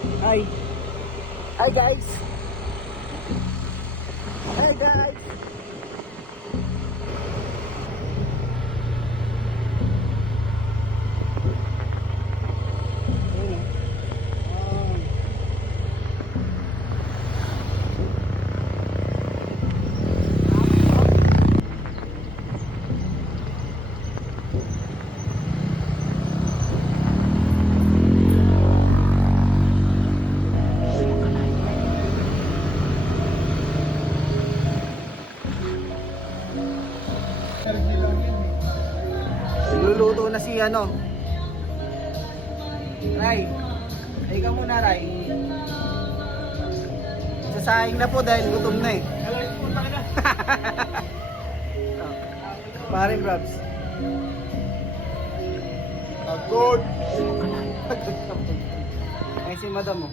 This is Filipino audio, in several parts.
Hi. Hi guys. Hi guys. Luluto na si ano. Ray. Ay ka muna, Ray. Sasayang na po dahil gutom na eh. Paring Robs. Pagod! Ay si Madam oh.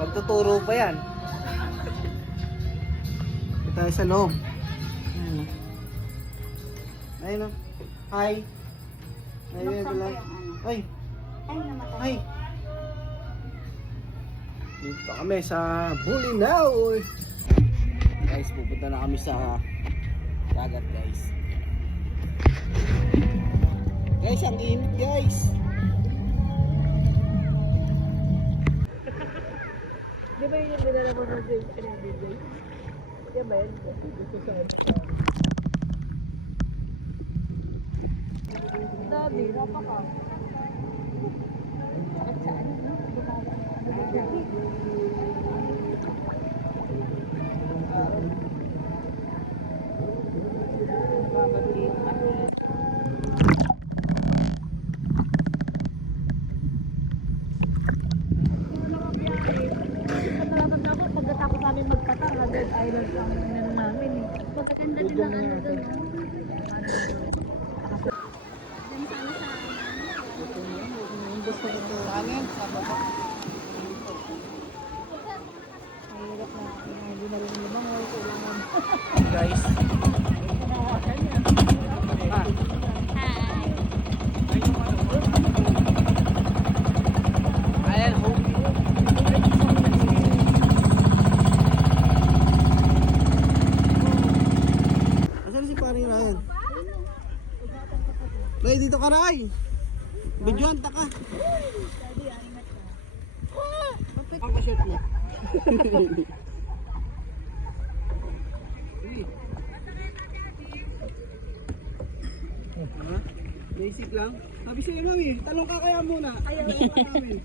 Magtuturo pa yan. Tayo sa loob. Ayun oh. Ayun oh. Hi. Ayun lang. Ay. Ay. Dito kami sa Bulinaw. Guys, pupunta na kami sa dagat, guys. Guys, ang init, guys. Di ba yun yung nilala mo ng video? Di ba yun? Dami, napaka. Pagkatapos namin magkata, Red Island ang ano namin eh. Magkaganda din ang ano doon. Kanin, sa baba. Mahirap na, hindi na rin lumangoy, kailangan. Guys. Ayan, hope. Asan si paring Ryan? Ray, dito ka, Ray. Bidyoan, taka. Ang pa-shirt mo. Basic lang. Sabi sa'yo, Mami, talong ka kaya muna. Ayaw ka namin.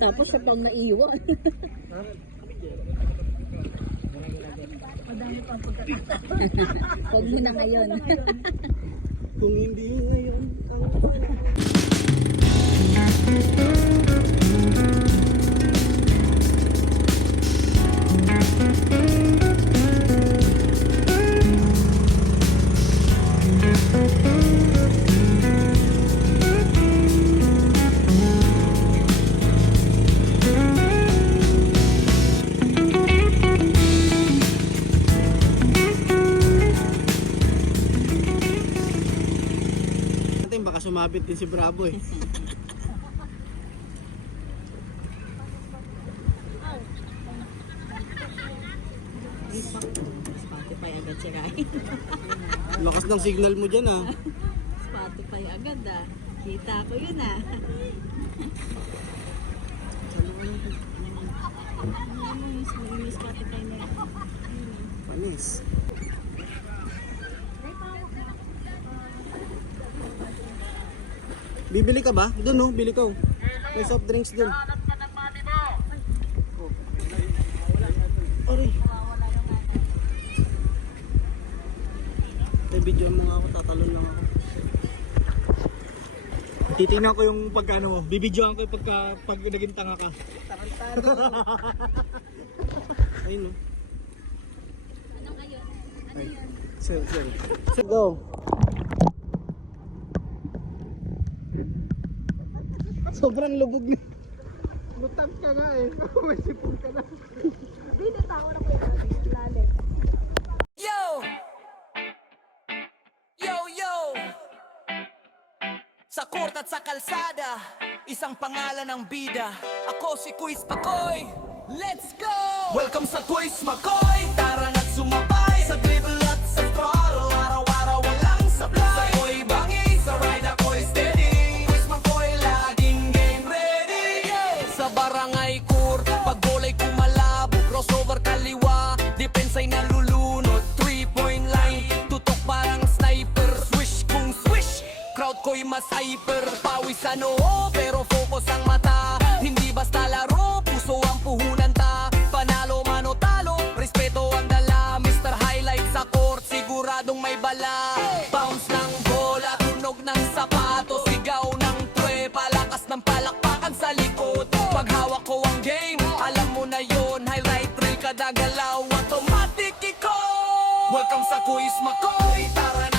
Tapos siya pang naiwan. Madami pang pagkakataon. Huwag mo na ngayon. Kung hindi ngayon, baka sumabit din si Bravo eh. Spotify agad siya kain. Lakas ng signal mo dyan ah. Spotify agad ah. Kita ko yun ah. Ano yung Spotify na yun? Panis. Bibili ka ba? Doon oh, bili ka oh. May soft drinks doon. Aray. May video mo nga ako, tatalon lang ako. Titingnan ko yung pagkano mo. Bibidyoan ko yung pag naging tanga ka. Tarantado. Ayun oh. Anong ayun? Ano yun? Sir. Go. Sobrang lubog na. Butab ka nga eh. May sipon ka na. Binitawa na ko yung lalim. Sa court at sa kalsada, isang pangalan ng bida. Ako si Quiz Makoy, let's go! Welcome sa Quiz Makoy, tara na't sumabay. Sa dribble at sa throttle, araw-araw walang sablay. Sa ako'y bangi, sa ride ako'y steady. Quiz Makoy, laging game ready. Sa barangay court, pag golay kumalabog, crossover kaliwa, depensa'y nalulunod. 3-point line, tutok parang sniper. Swish kung swish, crowd ko'y mas hyper. Pawis sa noo, pero focus ang mata. Hindi basta laro, puso ang puhunan ta. Panalo man o talo, respeto ang dala. Mr. Highlight sa court, siguradong may bala. Bounce ng bola, tunog ng sapatos, sigaw ng trepa, lakas ng palakpakan sa likod. Pag hawak ko ang game, alam mo na yon. Highlight reel kada galaw, automatic iko. Welcome sa Quiz Makoy, tara na